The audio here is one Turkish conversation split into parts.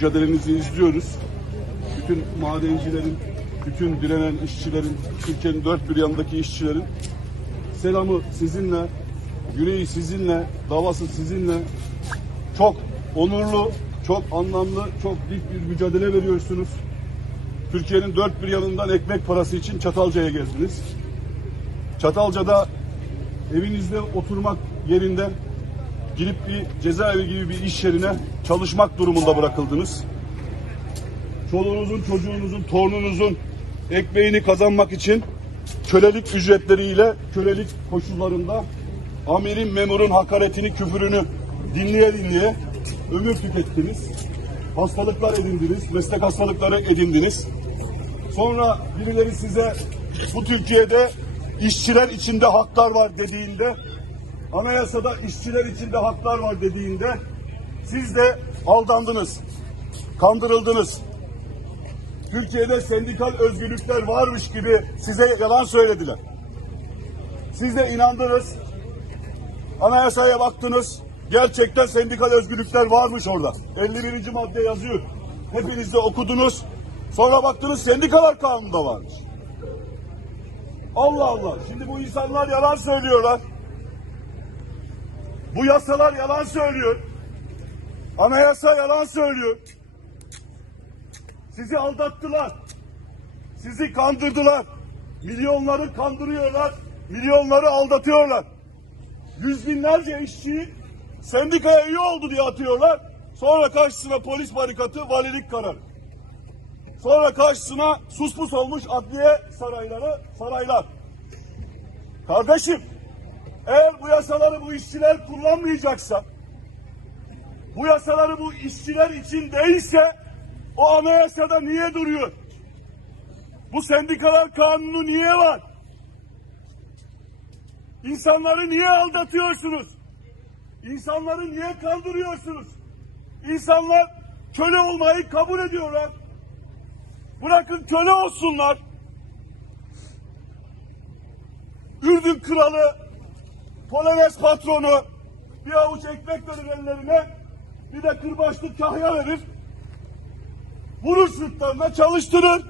mücadelenizi izliyoruz. Bütün madencilerin, bütün direnen işçilerin, Türkiye'nin dört bir yanındaki işçilerin selamı sizinle, yüreği sizinle, davası sizinle. Çok onurlu, çok anlamlı, çok dik bir mücadele veriyorsunuz. Türkiye'nin dört bir yanından ekmek parası için Çatalca'ya gezdiniz. Çatalca'da evinizde oturmak yerinden girip bir cezaevi gibi bir iş yerine çalışmak durumunda bırakıldınız. Çoluğunuzun, çocuğunuzun, torununuzun ekmeğini kazanmak için kölelik ücretleriyle, kölelik koşullarında amirin, memurun hakaretini, küfürünü dinleye dinleye ömür tükettiniz. Hastalıklar edindiniz, meslek hastalıkları edindiniz. Sonra birileri size bu Türkiye'de işçiler içinde haklar var dediğinde, anayasada işçiler içinde haklar var dediğinde siz de aldandınız, kandırıldınız. Türkiye'de sendikal özgürlükler varmış gibi size yalan söylediler. Siz de inandınız. Anayasaya baktınız. Gerçekten sendikal özgürlükler varmış orada. 51. madde yazıyor. Hepiniz de okudunuz. Sonra baktınız sendikalar kanununda varmış. Allah Allah. Şimdi bu insanlar yalan söylüyorlar. Bu yasalar yalan söylüyor. Anayasa yalan söylüyor. Sizi aldattılar. Sizi kandırdılar. Milyonları kandırıyorlar. Milyonları aldatıyorlar. Yüz binlerce işçi sendikaya üye oldu diye atıyorlar. Sonra karşısına polis barikatı, valilik kararı. Sonra karşısına suspus olmuş adliye sarayları, saraylar. Kardeşim, eğer bu yasaları bu işçiler kullanmayacaksa, bu yasaları bu işçiler için değilse, o anayasada niye duruyor? Bu sendikalar kanunu niye var? İnsanları niye aldatıyorsunuz? İnsanları niye kandırıyorsunuz? İnsanlar köle olmayı kabul ediyorlar. Bırakın köle olsunlar. Ürdün kralı, Polonez patronu bir avuç ekmek verir ellerine, bir de kırbaçlı kahya verir. Vurur sırtlarına çalıştırır.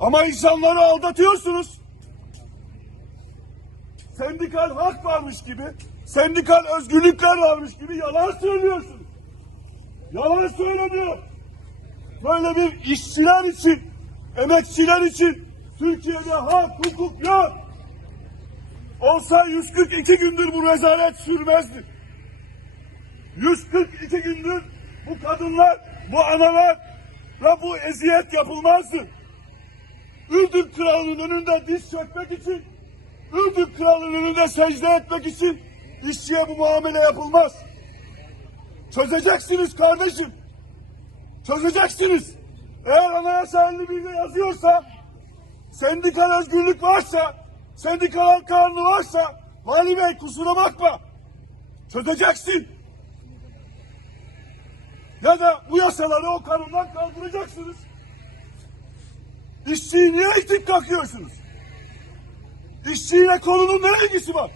Ama insanları aldatıyorsunuz. Sendikal hak varmış gibi, sendikal özgürlükler varmış gibi yalan söylüyorsunuz. Yalan söyleniyor. Böyle bir işçiler için, emekçiler için Türkiye'de hak, hukuk yok. Olsa 142 gündür bu rezalet sürmezdi. 142 gündür bu kadınlar, bu analar ve bu eziyet yapılmazdı. Ürdün kralının önünde diz çökmek için, Ürdün kralının önünde secde etmek için işçiye bu muamele yapılmaz. Çözeceksiniz kardeşim. Çözeceksiniz. Eğer anayasa 51'de yazıyorsa, sendikal özgürlük varsa, sendikal kanunu varsa, Vali Bey kusura bakma. Çözeceksin. Ya da bu yasaları o kanundan kaldıracaksınız. İşçiyi niye itip kakıyorsunuz? İşçiyle konunun ne ilgisi var?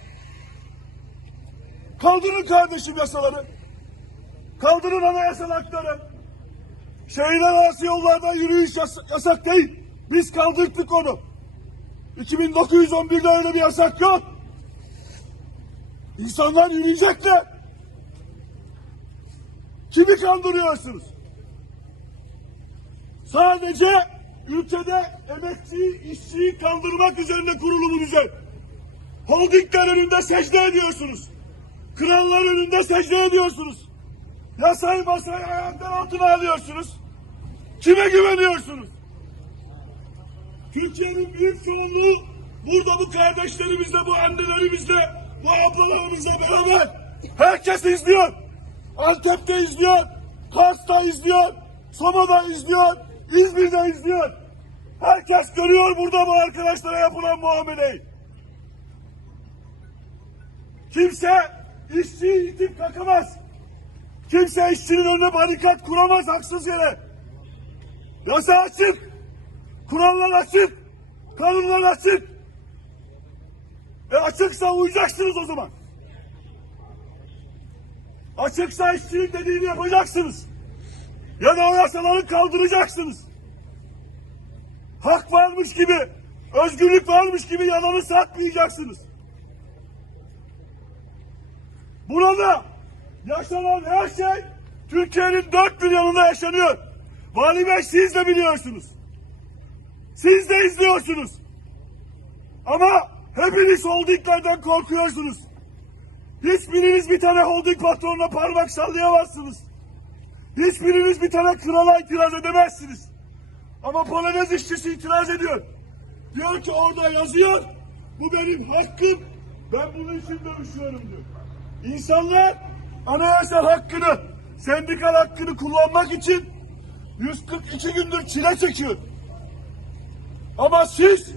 Kaldırın kardeşim yasaları. Kaldırın anayasal hakları. Şehirler arası yollarda yürüyüş yas- yasak değil. Biz kaldırdık onu. 2911'de öyle bir yasak yok. İnsanlar yürüyecekler. Kimi kandırıyorsunuz? Sadece ülkede emekçiyi, işçiyi kandırmak üzerine kurulu bu düzen. Holdingler önünde secde ediyorsunuz. Krallar önünde secde ediyorsunuz. Yasayı masayı ayaklar altına alıyorsunuz. Kime güveniyorsunuz? Türkiye'nin büyük çoğunluğu burada bu kardeşlerimizle, bu annelerimizle, bu ablalarımızla beraber. Herkes izliyor. Antep'te izliyor. Kars'ta izliyor. Soma'da izliyor. İzmir'de izliyor. Herkes görüyor burada bu arkadaşlara yapılan muameleyi. Kimse işçiyi itip kakamaz. Kimse işçinin önüne barikat kuramaz haksız yere. Yasa açık. Kurallar açık. Kanunlar açık. E açıksa uyacaksınız o zaman. Açıksa işçinin dediğini yapacaksınız. ya da o yasaları kaldıracaksınız. Hak varmış gibi, özgürlük varmış gibi yalanı satmayacaksınız. Burada yaşanan her şey Türkiye'nin dört bir yanında yaşanıyor. Vali Bey siz de biliyorsunuz. Siz de izliyorsunuz. Ama hepiniz holdinglerden korkuyorsunuz. Hiçbiriniz bir tane holding patronuna parmak sallayamazsınız. Hiçbiriniz bir tane krala itiraz edemezsiniz. Ama Polonez işçisi itiraz ediyor. Diyor ki orada yazıyor, bu benim hakkım, ben bunun için dövüşüyorum diyor. İnsanlar anayasal hakkını, sendikal hakkını kullanmak için 142 gündür çile çekiyor. Ama siz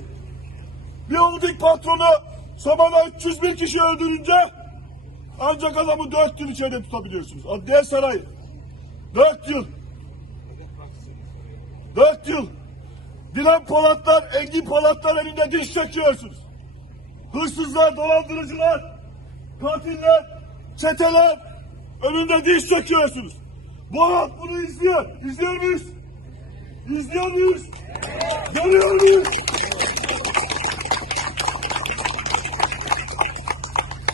bir holding patronu Soma'da 301 kişi öldürünce ancak adamı 4 yıl içeride tutabiliyorsunuz. Adliye Sarayı. 4 yıl. 4 yıl. Dilan Polatlar, Engin Polatlar elinde diş çekiyorsunuz. Hırsızlar, dolandırıcılar, katiller, çeteler önünde diş çekiyorsunuz. Bu halk bunu izliyor. İzliyor muyuz? İzliyor muyuz? Görüyor muyuz?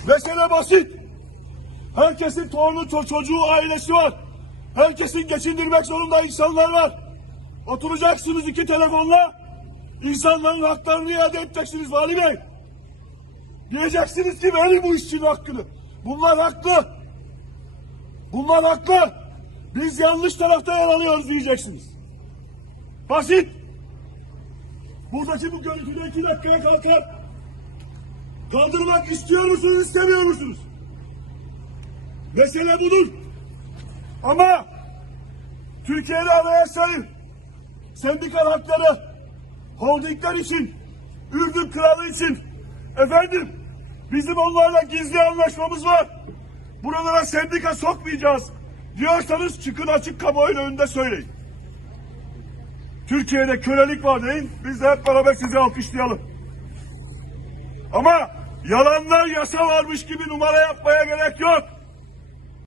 Mesele basit. Herkesin torunu, ço- çocuğu, ailesi var. Herkesin geçindirmek zorunda insanlar var. Oturacaksınız iki telefonla, insanların haklarını iade edeceksiniz Vali Bey. Diyeceksiniz ki verin bu işçinin hakkını. Bunlar haklı. Bunlar haklı. Biz yanlış tarafta yer alıyoruz diyeceksiniz. Basit. Buradaki bu görüntüde iki dakikaya kalkar. Kaldırmak istiyor musunuz, istemiyor musunuz? Mesele budur. Ama Türkiye'de anayasayı, sendikal hakları, holdingler için, Ürdün kralı için, efendim bizim onlarla gizli anlaşmamız var. Buralara sendika sokmayacağız diyorsanız çıkın açık kamuoyunun önünde söyleyin. Türkiye'de kölelik var deyin, biz de hep beraber sizi alkışlayalım. Ama yalanlar yasa varmış gibi numara yapmaya gerek yok.